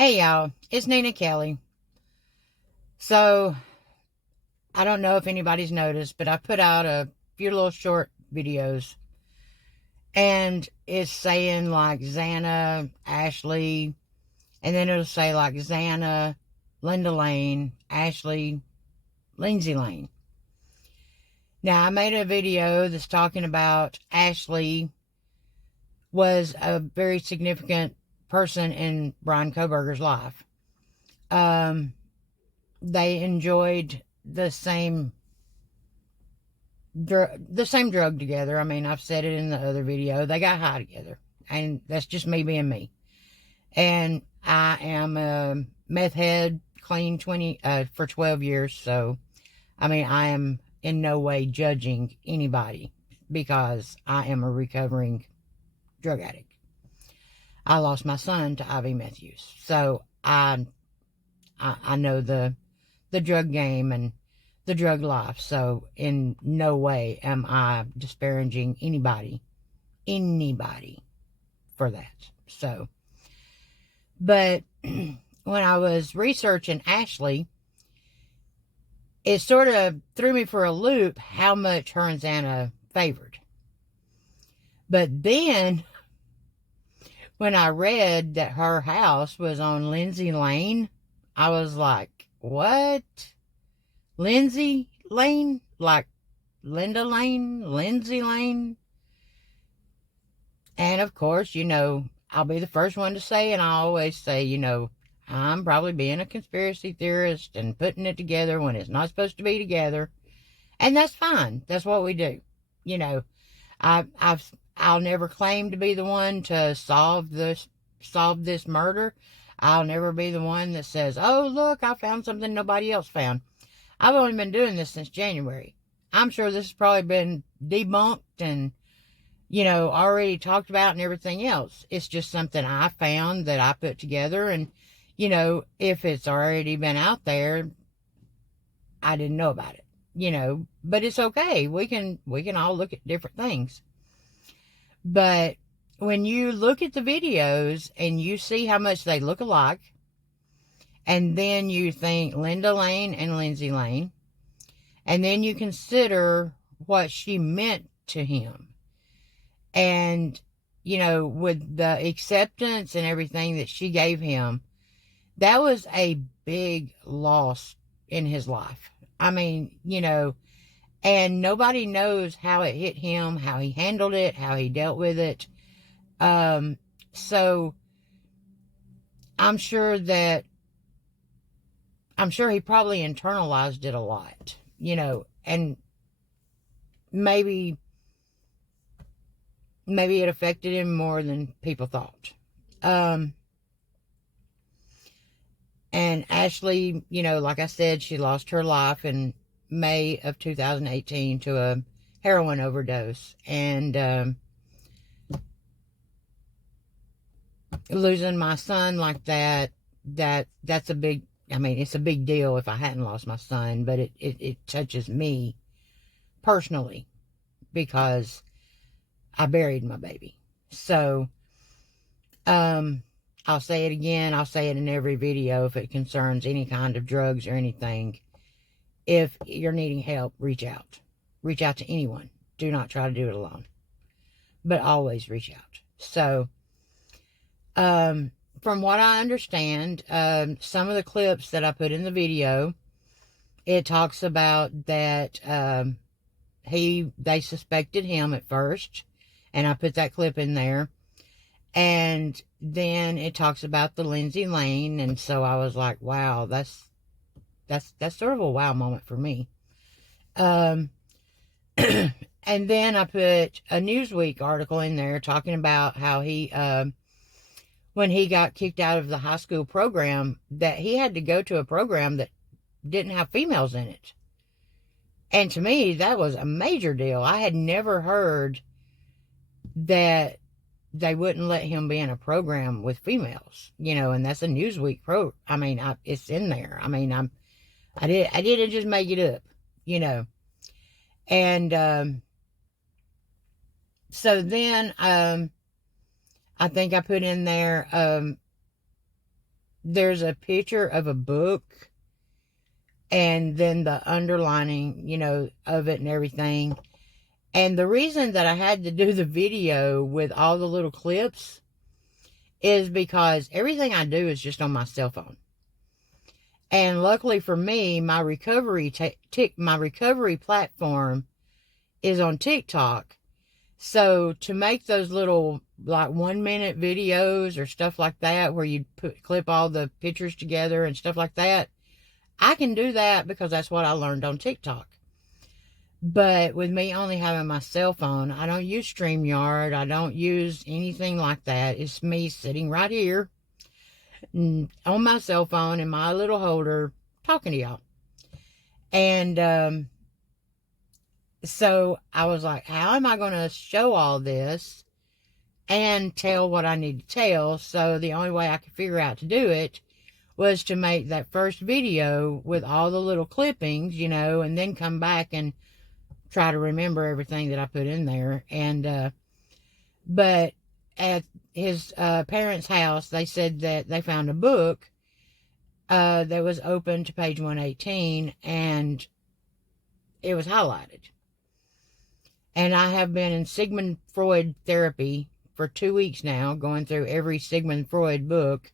Hey y'all, it's Nina Kelly. So, I don't know if anybody's noticed, but I put out a few little short videos and it's saying like Xana, Ashley, and then it'll say like Xana, Linda Lane, Ashley, Lindsay Lane. Now, I made a video that's talking about Ashley was a very significant person in Brian Koberger's life. Um, they enjoyed the same drug together. I mean, I've said it in the other video. They got high together, and that's just me being me. And I am a meth head, clean 20 for 12 years. So, I mean, I am in no way judging anybody because I am a recovering drug addict. I lost my son to IV meth use, so I know the drug game and the drug life. So in no way am I disparaging anybody for that. So, but when I was researching Ashley, it sort of threw me for a loop how much her and Xana favored. But then when I read that her house was on Lindsay Lane, I was like, what? Lindsay Lane? Like Linda Lane? Lindsay Lane? And of course, I'll be the first one to say, and I always say, I'm probably being a conspiracy theorist and putting it together when it's not supposed to be together. And that's fine. That's what we do. You know, I'll never claim to be the one to solve this murder. I'll never be the one that says, oh, look, I found something nobody else found. I've only been doing this since January. I'm sure this has probably been debunked and, already talked about and everything else. It's just something I found that I put together. And, if it's already been out there, I didn't know about it, but it's okay. We can all look at different things. But when you look at the videos and you see how much they look alike, and then you think Linda Lane and Lindsay Lane, and then you consider what she meant to him. And, with the acceptance and everything that she gave him, that was a big loss in his life. I mean, and nobody knows how it hit him, how he handled it, how he dealt with it. So I'm sure he probably internalized it a lot, and maybe it affected him more than people thought. And Ashley, like I said, she lost her life in May of 2018 to a heroin overdose. And losing my son like that's a big, it's a big deal if I hadn't lost my son, but it touches me personally because I buried my baby. So, I'll say it again. I'll say it in every video if it concerns any kind of drugs or anything. If you're needing help, reach out. Reach out to anyone. Do not try to do it alone. But always reach out. So, from what I understand, some of the clips that I put in the video, it talks about that they suspected him at first, and I put that clip in there. And then it talks about the Lindsay Lane, and so I was like, wow, that's sort of a wow moment for me. And then I put a Newsweek article in there talking about how he, when he got kicked out of the high school program, that he had to go to a program that didn't have females in it. And to me, that was a major deal. I had never heard that they wouldn't let him be in a program with females, and that's a Newsweek it's in there. I didn't just make it up, and, so then, I think I put in there, there's a picture of a book and then the underlining, of it and everything. And the reason that I had to do the video with all the little clips is because everything I do is just on my cell phone. And luckily for me, my recovery platform is on TikTok. So to make those little like 1 minute videos or stuff like that, where you clip all the pictures together and stuff like that, I can do that because that's what I learned on TikTok. But with me only having my cell phone, I don't use StreamYard. I don't use anything like that. It's me sitting right here on my cell phone in my little holder talking to y'all. And so I was like, how am I going to show all this and tell what I need to tell? So the only way I could figure out to do it was to make that first video with all the little clippings, and then come back and try to remember everything that I put in there. And but at his parents' house, they said that they found a book that was open to page 118, and it was highlighted. And I have been in Sigmund Freud therapy for 2 weeks now, going through every Sigmund Freud book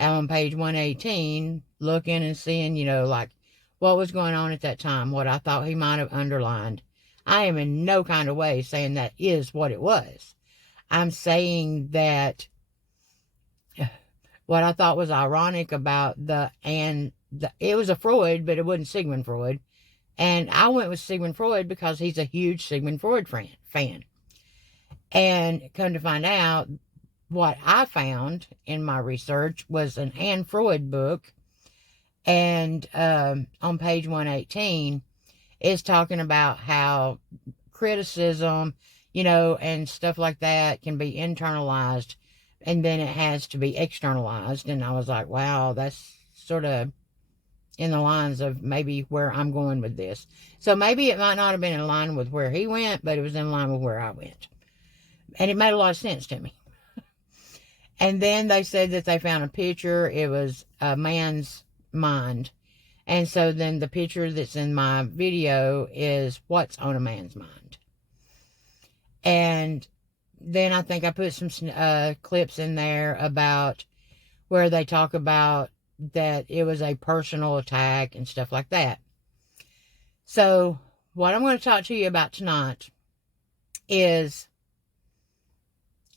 on page 118, looking and seeing, like what was going on at that time, what I thought he might have underlined. I am in no kind of way saying that is what it was. I'm saying that what I thought was ironic about it was a Freud, but it wasn't Sigmund Freud. And I went with Sigmund Freud because he's a huge Sigmund Freud fan. And come to find out, what I found in my research was an Anne Freud book. And on page 118 is talking about how criticism, and stuff like that can be internalized, and then it has to be externalized. And I was like, wow, that's sort of in the lines of maybe where I'm going with this. So maybe it might not have been in line with where he went, but it was in line with where I went. And it made a lot of sense to me. And then they said that they found a picture. It was a man's mind. And so then the picture that's in my video is what's on a man's mind. And then I think I put some clips in there about where they talk about that it was a personal attack and stuff like that. So what I'm going to talk to you about tonight is,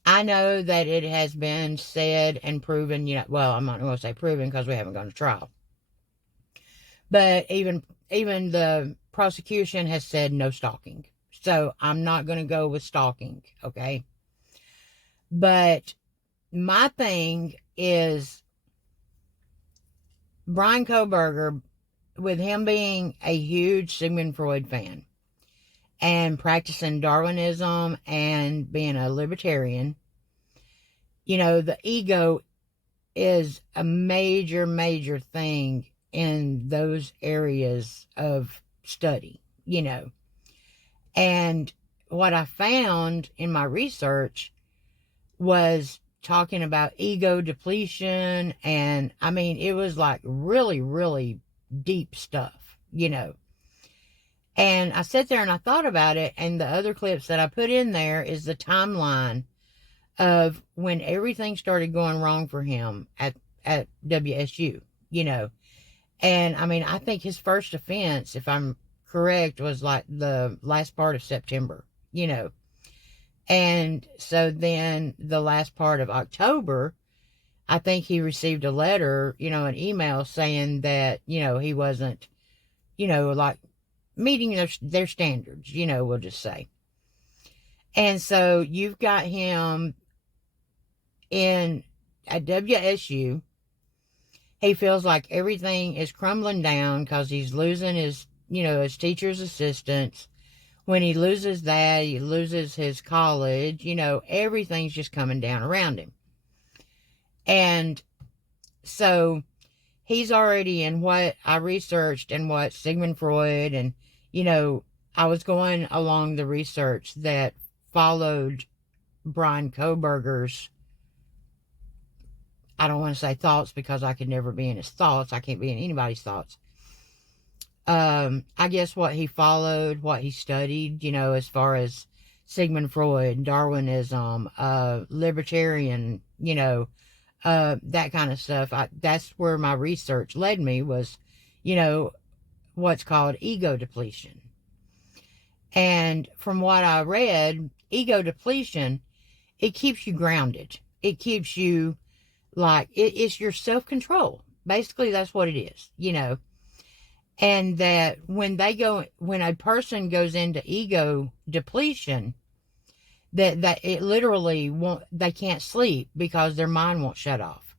I know that it has been said and proven, well, I'm not going to say proven because we haven't gone to trial. But even the prosecution has said no stalking. So I'm not going to go with stalking, okay? But my thing is Brian Koberger, with him being a huge Sigmund Freud fan and practicing Darwinism and being a libertarian, the ego is a major, major thing in those areas of study, And what I found in my research was talking about ego depletion, and I mean, it was like really, really deep stuff, And I sat there and I thought about it, and the other clips that I put in there is the timeline of when everything started going wrong for him at WSU, And I mean, I think his first offense, if I'm correct, was like the last part of September, And so then the last part of October, I think he received a letter, an email saying that, he wasn't, like meeting their standards, we'll just say. And so you've got him at WSU. He feels like everything is crumbling down because he's losing his teacher's assistants. When he loses that, he loses his college, everything's just coming down around him. And so he's already in what I researched and what Sigmund Freud, and, I was going along the research that followed Brian Koberger's I don't want to say thoughts because I could never be in his thoughts. I can't be in anybody's thoughts. I guess what he followed, what he studied, as far as Sigmund Freud, Darwinism, libertarian, that kind of stuff. That's where my research led me was, what's called ego depletion. And from what I read, ego depletion, it keeps you grounded. It keeps you it's your self-control. Basically, that's what it is, And that when a person goes into ego depletion, that it literally won't, they can't sleep because their mind won't shut off.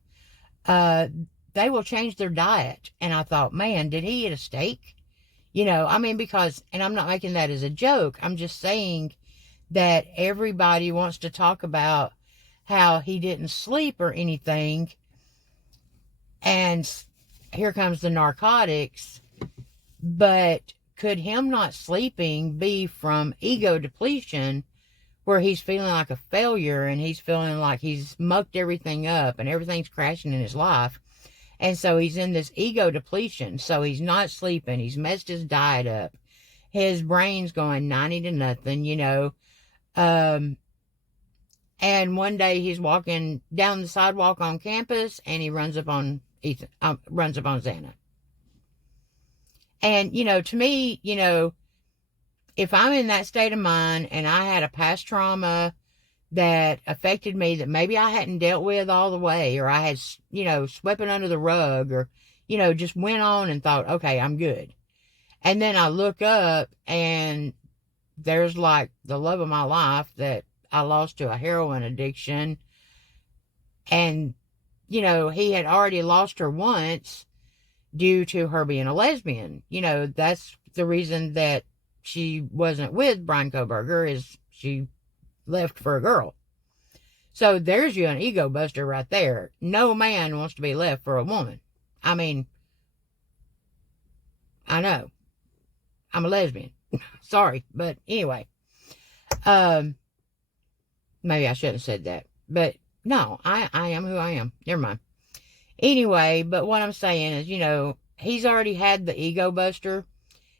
They will change their diet. And I thought, man, did he eat a steak? Because, and I'm not making that as a joke. I'm just saying that everybody wants to talk about how he didn't sleep or anything. And here comes the narcotics. But could him not sleeping be from ego depletion, where he's feeling like a failure and he's feeling like he's mucked everything up and everything's crashing in his life? And so he's in this ego depletion. So he's not sleeping. He's messed his diet up. His brain's going 90 to nothing, and one day he's walking down the sidewalk on campus and he runs up on Xana. And, to me, if I'm in that state of mind and I had a past trauma that affected me that maybe I hadn't dealt with all the way, or I had, swept it under the rug, or, just went on and thought, okay, I'm good. And then I look up and there's the love of my life that I lost to a heroin addiction. And, he had already lost her once due to her being a lesbian. That's the reason that she wasn't with Brian Koberger, is she left for a girl. So there's you an ego buster right there. No man wants to be left for a woman. I know. I'm a lesbian. Sorry, but anyway. Maybe I shouldn't have said that. But no, I am who I am. Never mind. Anyway, but what I'm saying is, he's already had the ego buster.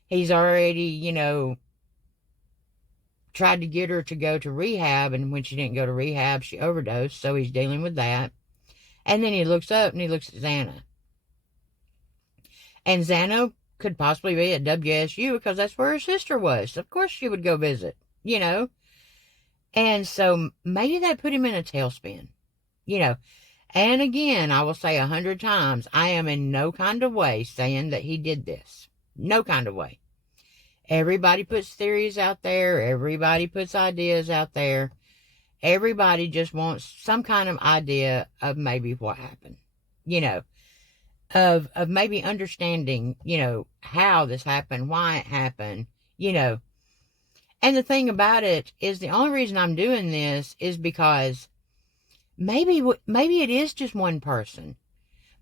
He's already, tried to get her to go to rehab, and when she didn't go to rehab, she overdosed, so he's dealing with that. And then he looks up and he looks at Xana. And Xana could possibly be at WSU because that's where her sister was. Of course she would go visit, And so maybe that put him in a tailspin, And again, I will say 100 times, I am in no kind of way saying that he did this. No kind of way. Everybody puts theories out there. Everybody puts ideas out there. Everybody just wants some kind of idea of maybe what happened, of maybe understanding, how this happened, why it happened, And the thing about it is, the only reason I'm doing this is because maybe it is just one person.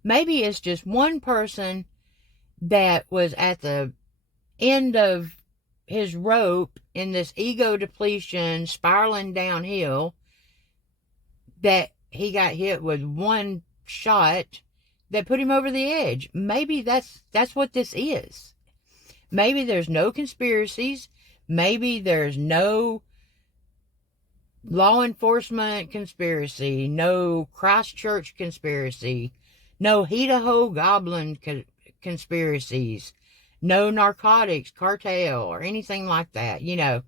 Maybe it's just one person that was at the end of his rope in this ego depletion, spiraling downhill, that he got hit with one shot that put him over the edge. Maybe that's what this is. Maybe there's no conspiracies. Maybe there's no law enforcement conspiracy, no Christchurch conspiracy, no Idaho Goblin conspiracies, no narcotics cartel or anything like that. I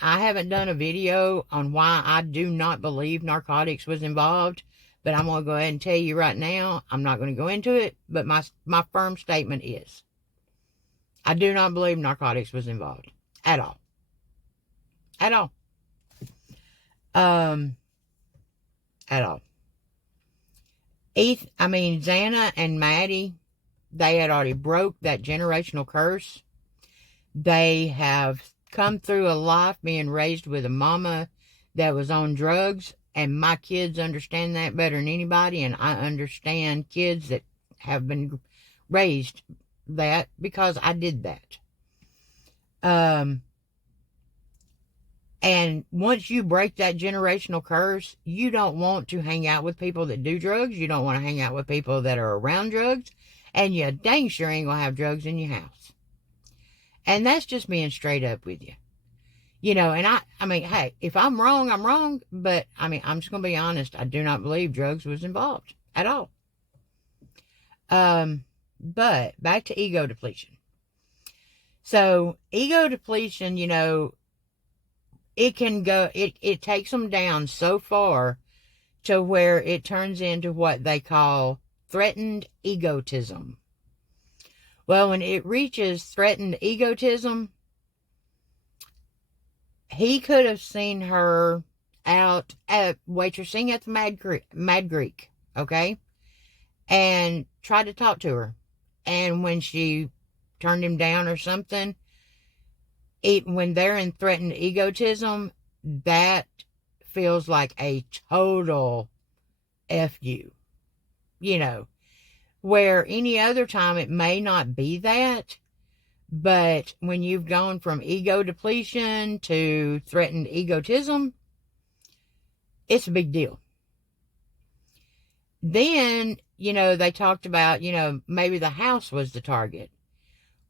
haven't done a video on why I do not believe narcotics was involved, but I'm going to go ahead and tell you right now, I'm not going to go into it, but my firm statement is, I do not believe narcotics was involved at all. At all. At all. Xana and Maddie, they had already broke that generational curse. They have come through a life being raised with a mama that was on drugs, and my kids understand that better than anybody, and I understand kids that have been raised that because I did that. And once you break that generational curse, you don't want to hang out with people that do drugs. You don't want to hang out with people that are around drugs. And you dang sure ain't going to have drugs in your house. And that's just being straight up with you. You know, and I mean, hey, if I'm wrong, I'm wrong. But, I mean, I'm just going to be honest. I do not believe drugs was involved at all. But back to ego depletion. So, ego depletion, you know, it can go, it takes them down so far to where it turns into what they call threatened egotism. Well, when it reaches threatened egotism, he could have seen her out at waitressing at the Mad Greek, okay? And tried to talk to her. And when she turned him down or something, when they're in threatened egotism, that feels like a total F you. You know, where any other time it may not be that, but when you've gone from ego depletion to threatened egotism, it's a big deal. Then, you know, they talked about, you know, maybe the house was the target.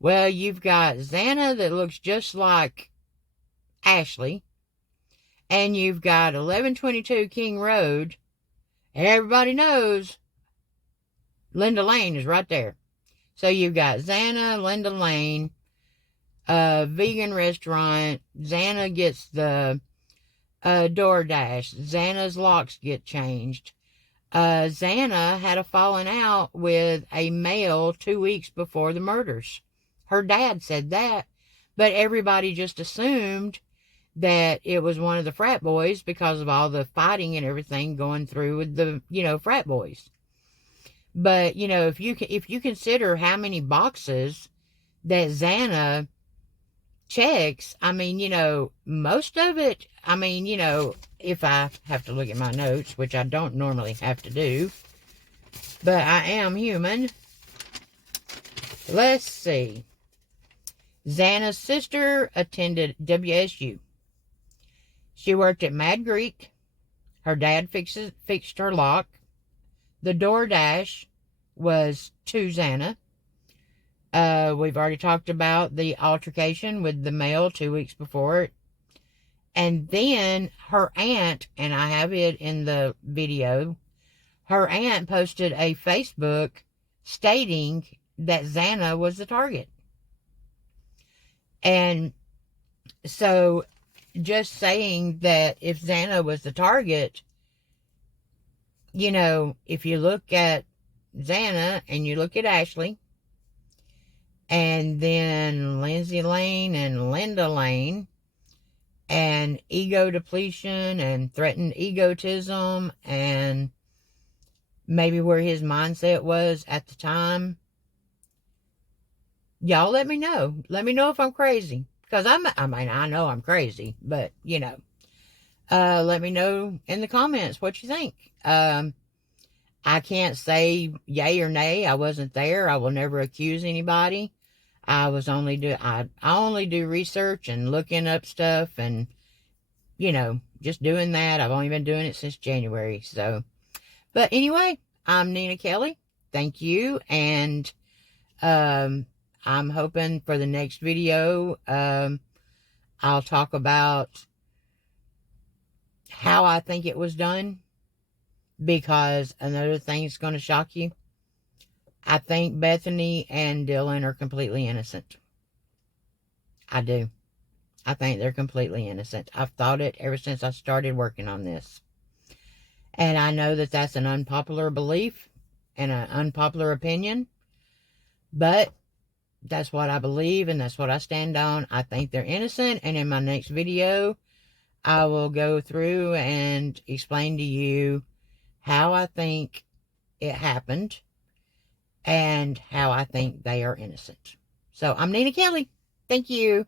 Well, you've got Xana that looks just like Ashley, and you've got 1122 King Road. Everybody knows Linda Lane is right there. So you've got Xana, Linda Lane, vegan restaurant. Xana gets the DoorDash. Xana's locks get changed. Xana had a falling out with a male 2 weeks before the murders. Her dad said that, but everybody just assumed that it was one of the frat boys because of all the fighting and everything going through with the, you know, frat boys. But, you know, if you consider how many boxes that Xana checks, I mean, you know, most of it, I mean, you know, if I have to look at my notes, which I don't normally have to do, but I am human. Let's see. Xana's sister attended WSU. She worked at Mad Greek. Her dad fixed her lock. The DoorDash was to Xana. We've already talked about the altercation with the male 2 weeks before it. And then her aunt, and I have it in the video, her aunt posted a Facebook stating that Xana was the target. And so just saying that if Xana was the target, you know, if you look at Xana and you look at Ashley, and then Lindsay Lane and Linda Lane, and ego depletion and threatened egotism, and maybe where his mindset was at the time, y'all let me know. Let me know if I'm crazy. Because I mean, I know I'm crazy, but, you know, let me know in the comments what you think. I can't say yay or nay. I wasn't there. I will never accuse anybody. I only do research and looking up stuff and, you know, just doing that. I've only been doing it since January. So, but anyway, I'm Nina Kelly. Thank you. And, I'm hoping for the next video, I'll talk about how I think it was done, because another thing is going to shock you. I think Bethany and Dylan are completely innocent. I do. I think they're completely innocent. I've thought it ever since I started working on this. And I know that that's an unpopular belief and an unpopular opinion, but that's what I believe, and that's what I stand on. I think they're innocent, and in my next video, I will go through and explain to you how I think it happened and how I think they are innocent. So, I'm Nina Kelly. Thank you.